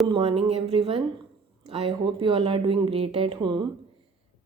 Good morning, everyone. I hope you all are doing great at home.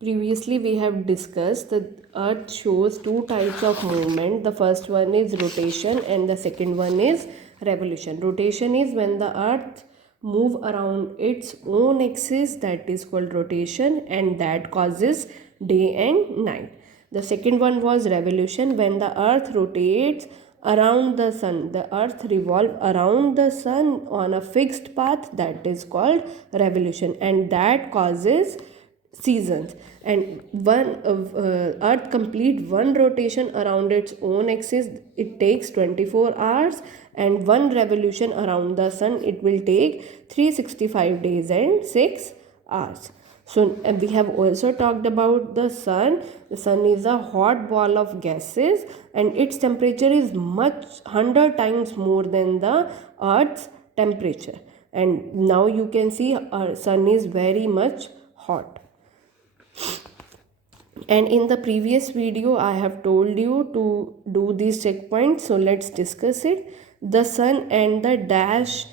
Previously, we have discussed that Earth shows two types of movement. The first one is rotation, and the second one is revolution. Rotation is when the Earth move around its own axis, that is called rotation, and that causes day and night. The second one was revolution, when the Earth rotates around the sun. The earth revolve around the sun on a fixed path, that is called revolution, and that causes seasons. And one earth complete one rotation around its own axis, it takes 24 hours, and one revolution around the sun, it will take 365 days and 6 hours. So we have also talked about the sun. The sun is a hot ball of gases, and its temperature is much 100 times more than the earth's temperature. And now you can see our sun is very much hot. And in the previous video I have told you to do these checkpoints, so let's discuss it. The sun and the dash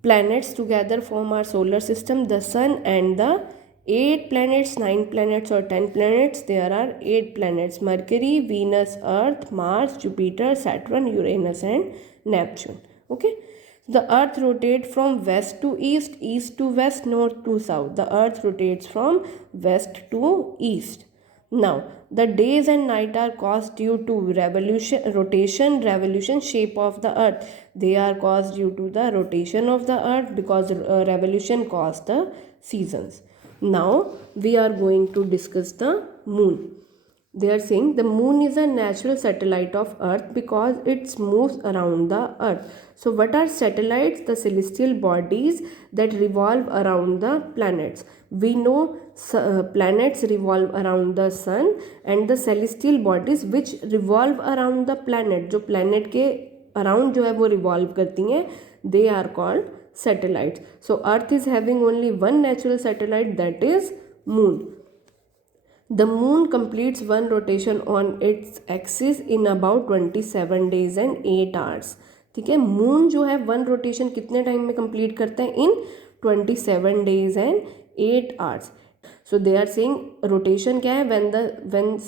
planets together form our solar system. The sun and the 8 planets, 9 planets or 10 planets, there are 8 planets: Mercury, Venus, Earth, Mars, Jupiter, Saturn, Uranus and Neptune. Okay, the earth rotates from west to east, east to west, north to south. The earth rotates from west to east. Now, the days and night are caused due to revolution, shape of the earth. They are caused due to the rotation of the earth, because revolution caused the seasons. Now, we are going to discuss the moon. They are saying the moon is a natural satellite of earth because it moves around the earth. So what are satellites? The celestial bodies that revolve around the planets. We know planets revolve around the sun, and the celestial bodies which revolve around the planet, जो planet के around जो है वो revolve करती हैं, they are called satellites. So earth is having only one natural satellite, that is moon. The moon completes one rotation on its axis in about 27 days and 8 hours. ठीक है, moon जो है one rotation कितने time में complete करता है? इन 27 days and 8 hours. So they are saying rotation क्या है? When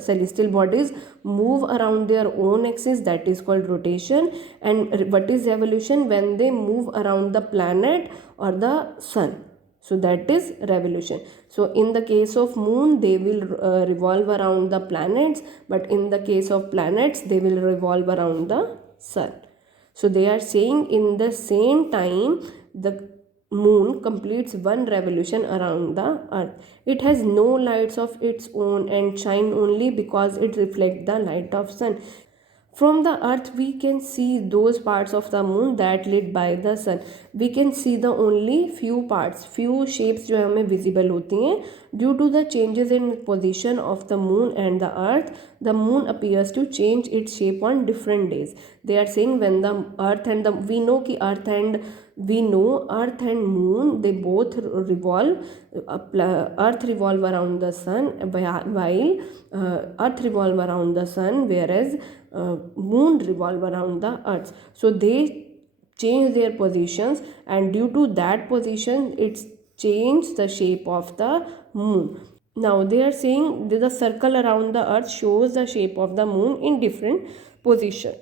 celestial bodies move around their own axis, that is called rotation. And what is revolution? When they move around the planet or the sun. So that is revolution. So in the case of moon, they will revolve around the planets, but in the case of planets, they will revolve around the sun. So they are saying in the same time, the moon completes one revolution around the earth. It has no lights of its own and shine only because it reflects the light of sun. From the earth we can see those parts of the moon that lit by the sun. We can see the only few parts, few shapes जो हमें visible होती हैं. Due to the changes in position of the moon and the earth, the moon appears to change its shape on different days. They are saying when the earth and the, we know कि earth and moon, they both revolve. Earth revolve around the sun, while earth revolve around the sun, whereas moon revolve around the earth. So they change their positions, and due to that position it's changed the shape of the moon. Now they are saying that the circle around the earth shows the shape of the moon in different position.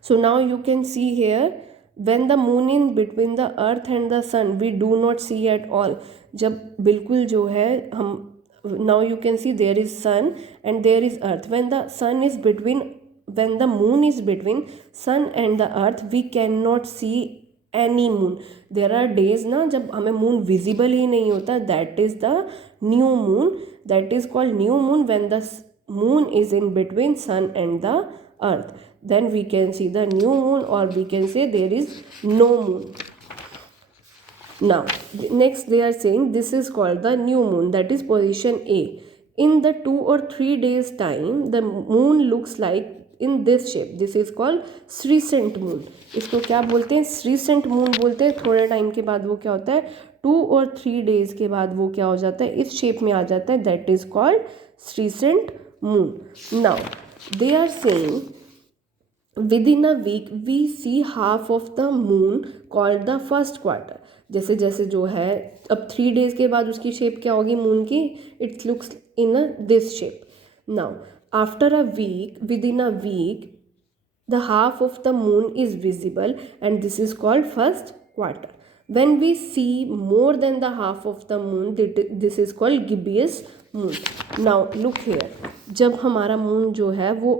So now you can see here, when the moon in between the earth and the sun, we do not see at all. जब बिल्कुल जो है हम, now you can see there is sun and there is earth. When the sun is between, when the moon is between sun and the earth, we cannot see any moon. There are days ना जब हमें moon visible ही नहीं होता, that is the new moon. That is called new moon when the moon is in between sun and the earth. Then we can see the new moon, or we can say there is no moon. Now next they are saying this is called the new moon, that is position A. In the 2 or 3 days time, the moon looks like in this shape. This is called crescent moon. इसको क्या बोलते हैं? crescent moon बोलते हैं. थोड़े time के बाद वो क्या होता है, 2 और 3 days के बाद वो क्या हो जाता है, इस शेप में आ जाता है. That is called crescent moon. Now they are saying within a week we see half of the moon called the first quarter. जैसे जैसे जो है अब 3 days के बाद उसकी शेप क्या होगी मून की, it looks in a this shape. Now after a week, within a week the half of the moon is visible and this is called first quarter. When we see more than the half of the moon, this is called gibbous moon. Now look here, जब हमारा moon जो है वो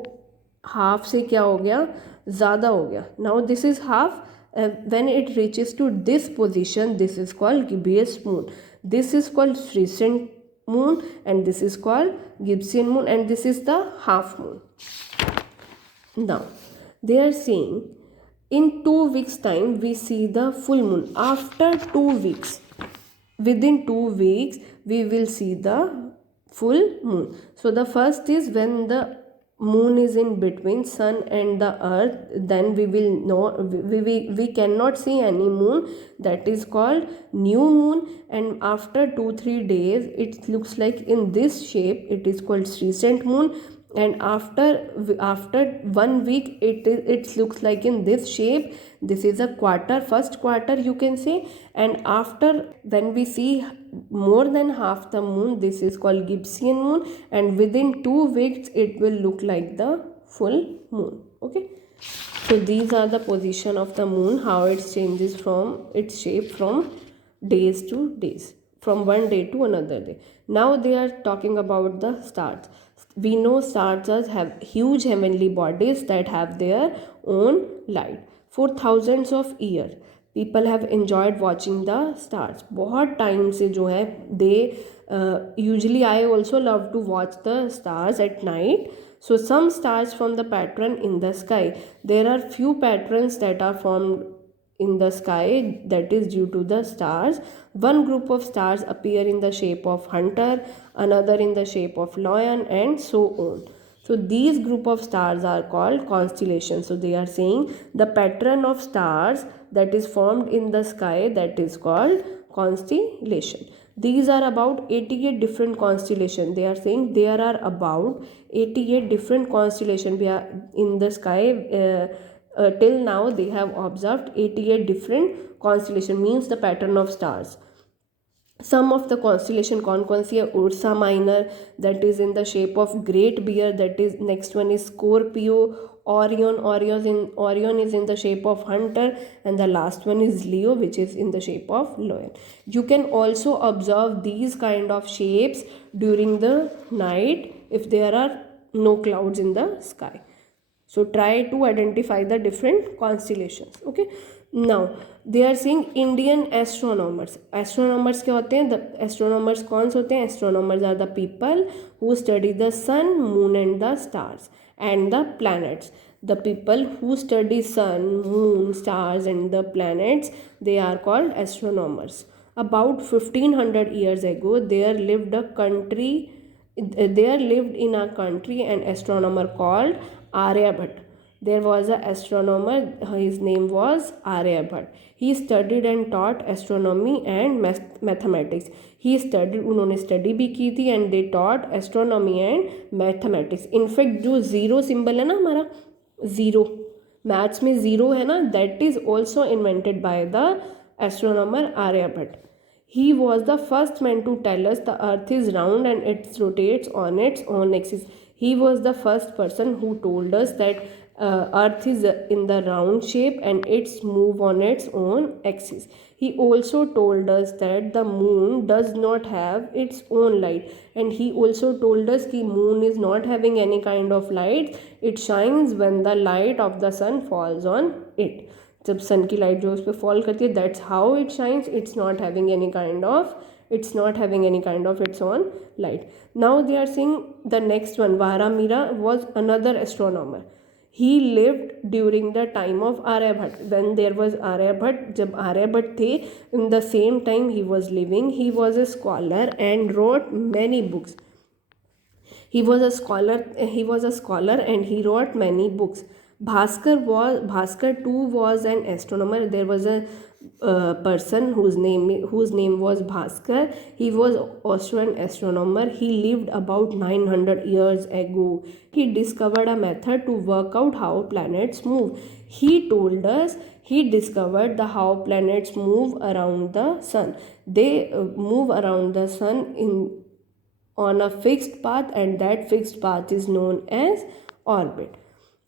half से क्या हो गया, ज़्यादा हो गया. Now this is half. When it reaches to this position, this is called gibbous moon. This is called crescent moon and this is called Gibson moon and this is the half moon. Now they are saying in 2 weeks time we see the full moon. After 2 weeks, within 2 weeks we will see the full moon. So the first is when the moon is in between sun and the earth, then we will know we cannot see any moon, that is called new moon. And after 2-3 days it looks like in this shape, it is called crescent moon. And after 1 week it looks like in this shape, this is a quarter, first quarter you can say. And after when we see more than half the moon, this is called Gibson moon. And within 2 weeks it will look like the full moon. Okay, so these are the position of the moon, how it changes from its shape from days to days, from one day to another day. Now they are talking about the stars. We know stars have huge heavenly bodies that have their own light. For thousands of years people have enjoyed watching the stars. बहुत time से जो है they usually I also love to watch the stars at night. So some stars form the pattern in the sky. There are few patterns that are formed in the sky, that is due to the stars. One group of stars appear in the shape of hunter, another in the shape of lion, and so on. So these group of stars are called constellations. So they are saying the pattern of stars that is formed in the sky, that is called constellation. These are about 88 different constellations. They are saying there are about 88 different constellations in the sky. Till now they have observed 88 different constellation, means the pattern of stars. Some of the constellation कौन सी है, Ursa Minor, that is in the shape of great bear, that is next one is Scorpio. Orion is in the shape of hunter, and the last one is Leo, which is in the shape of lion. You can also observe these kind of shapes during the night if there are no clouds in the sky. So try to identify the different constellations. Okay, now they are saying Indian astronomers. Astronomers क्या होते हैं? The astronomers कौन से होते हैं? Astronomers are the people who study the sun, moon and the stars and the planets. The people who study sun, moon, stars and the planets, they are called astronomers. About 1500 years ago there lived in a country an astronomer called Aryabhat. There was an astronomer, his name was Aryabhat. He studied and taught astronomy and mathematics. उन्होंने study भी की थी and they taught astronomy and mathematics. In fact जो zero symbol है ना हमारा, zero maths में zero है ना, that is also invented by the astronomer Aryabhat. He was the first man to tell us the earth is round and it rotates on its own axis. He was the first person who told us that earth is in the round shape and it's move on its own axis. He also told us that the moon does not have its own light, and he also told us that moon is not having any kind of light. It shines when the light of the sun falls on it. जब सन की light जो उस पर fall करती है, that's how it shines. It's not having any kind of its own light. Now they are saying the next one, Varamira was another astronomer. He lived during the time of Aryabhat. When there was Aryabhat, जब आर्यभट्ट थे, in the same time he was living. He was a scholar and wrote many books. He was a scholar and he wrote many books. Bhaskar too was an astronomer. There was a person whose name was Bhaskar. He was Austrian astronomer. He lived about 900 years ago. He discovered a method to work out how planets move. He told us he discovered the how planets move around the sun. They move around the sun on a fixed path, and that fixed path is known as orbit.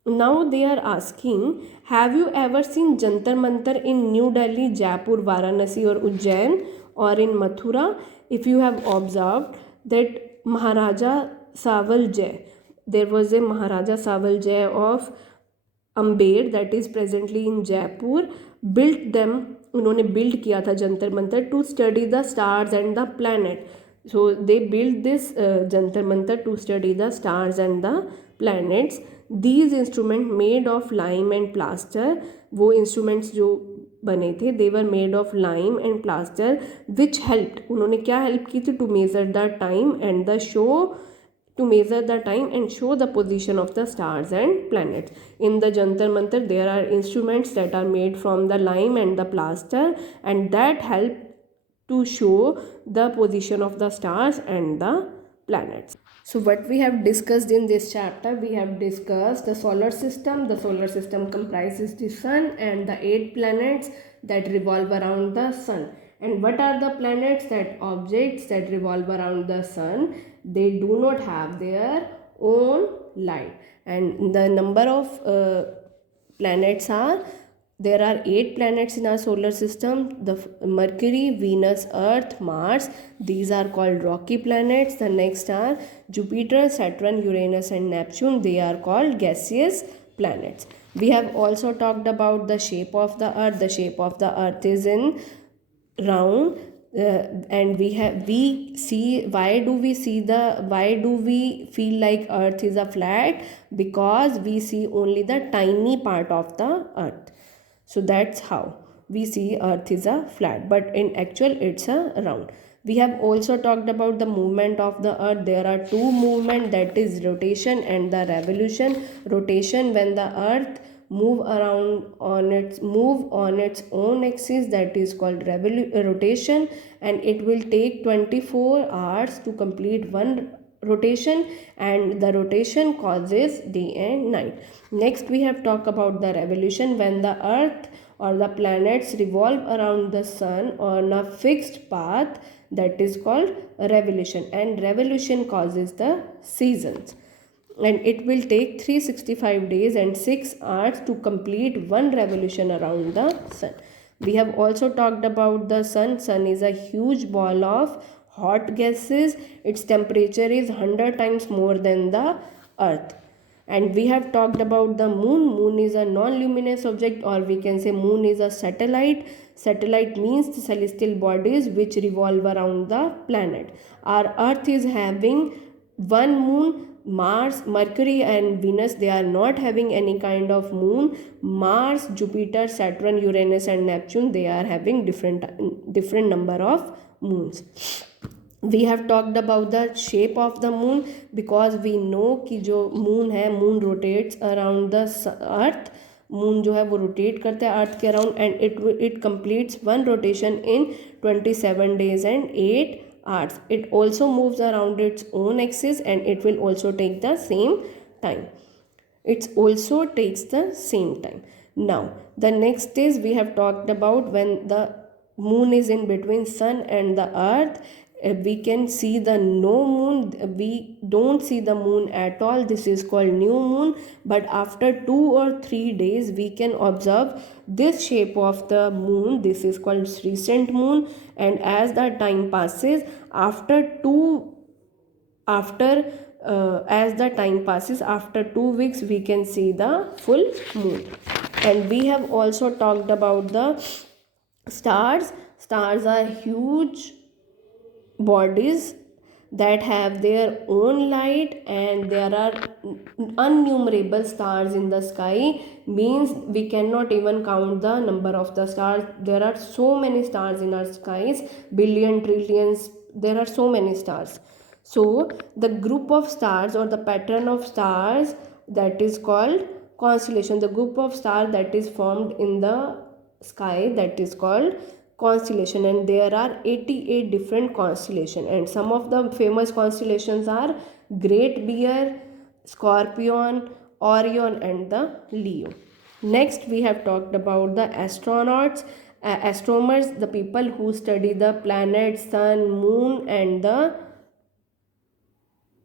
Now they are asking, have you ever seen Jantar Mantar in New Delhi, Jaipur, Varanasi or Ujjain or in Mathura? If you have observed that Maharaja Saval Jai, there was a Maharaja Saval Jai of Amber that is presently in Jaipur, built them, उन्होंने build किया था Jantar Mantar to study the stars and the planet. So they built this jantar mantar to study the stars and the planets. These instruments made of lime and plaster, वो instruments जो बने थे, they were made of lime and plaster, which helped, उन्होंने क्या help की थी, to measure the time and the show, to measure the time and show the position of the stars and planets. In the Jantar Mantar, there are instruments that are made from the lime and the plaster, and that help to show the position of the stars and the planets. So what we have discussed in this chapter, we have discussed the solar system. The solar system comprises the sun and the 8 planets that revolve around the sun. And what are the planets? That objects that revolve around the sun, they do not have their own light. And the number of planets are, there are 8 planets in our solar system: the Mercury, Venus, Earth, Mars. These are called rocky planets. The next are Jupiter, Saturn, Uranus and Neptune. They are called gaseous planets. We have also talked about the shape of the earth. The shape of the earth is in round, and we see, why do we feel like earth is a flat? Because we see only the tiny part of the earth. So that's how we see earth is a flat, but in actual it's a round. We have also talked about the movement of the earth. There are 2 movements, that is rotation and the revolution. Rotation, when the earth move on its own axis, that is called rotation, and it will take 24 hours to complete one rotation, and the rotation causes day and night. Next we have talked about the revolution, when the earth or the planets revolve around the sun on a fixed path, that is called revolution, and revolution causes the seasons, and it will take 365 days and 6 hours to complete one revolution around the sun. We have also talked about the sun. Sun is a huge ball of hot gases. Its temperature is 100 times more than the earth. And we have talked about the moon. Moon is a non-luminous object, or we can say moon is a satellite. Satellite means the celestial bodies which revolve around the planet. Our earth is having one moon. Mars, Mercury and Venus, they are not having any kind of moon. Mars, Jupiter, Saturn, Uranus and Neptune, they are having different number of moons. We have talked about the shape of the moon, because we know कि जो moon है, moon rotates around the earth. moon जो है वो rotate करता है earth के around, and it completes one rotation in 27 days and 8 hours. It also moves around its own axis, and it will also take the same time. It also takes the same time. Now the next is, we have talked about when the moon is in between sun and the earth, we can see the no moon. We don't see the moon at all. This is called new moon. But after 2 or 3 days, we can observe this shape of the moon. This is called crescent moon. And as the time passes, after 2 weeks, we can see the full moon. And we have also talked about the stars. Stars are huge bodies that have their own light, and there are innumerable stars in the sky. Means we cannot even count the number of the stars. There are so many stars in our skies, billion, trillions, there are so many stars. So the group of stars or the pattern of stars, that is called constellation, the group of stars that is formed in the sky, that is called constellation. And there are 88 different constellation, and some of the famous constellations are Great Bear, Scorpion, Orion, and the Leo. Next, we have talked about the astronauts, astronomers, the people who study the planet, sun, moon, and the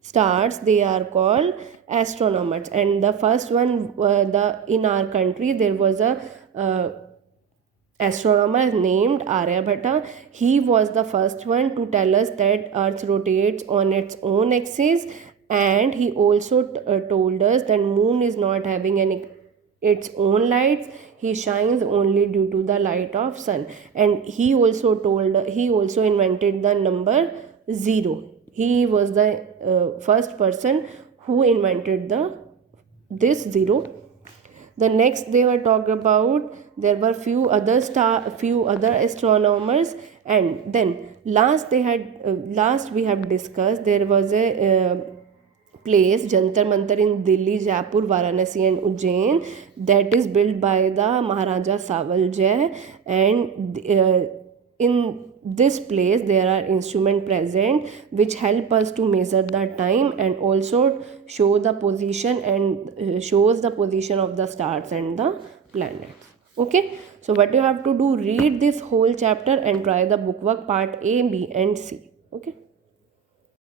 stars. They are called astronomers. And the first one, the in our country, there was a astronomer named Aryabhatta. He was the first one to tell us that Earth rotates on its own axis, and he also told us that moon is not having any its own lights. He shines only due to the light of sun. And he also invented the number 0. He was the first person who invented this 0. The next they were talked about, there were few other astronomers. And then last we have discussed, there was a place Jantar Mantar in Delhi, Jaipur, Varanasi, and Ujjain, that is built by the Maharaja Savaljay. And in this place there are instruments present which help us to measure the time, and also show the position, and shows the position of the stars and the planets. Okay, so what you have to do, read this whole chapter and try the bookwork part A, B, and C. Okay.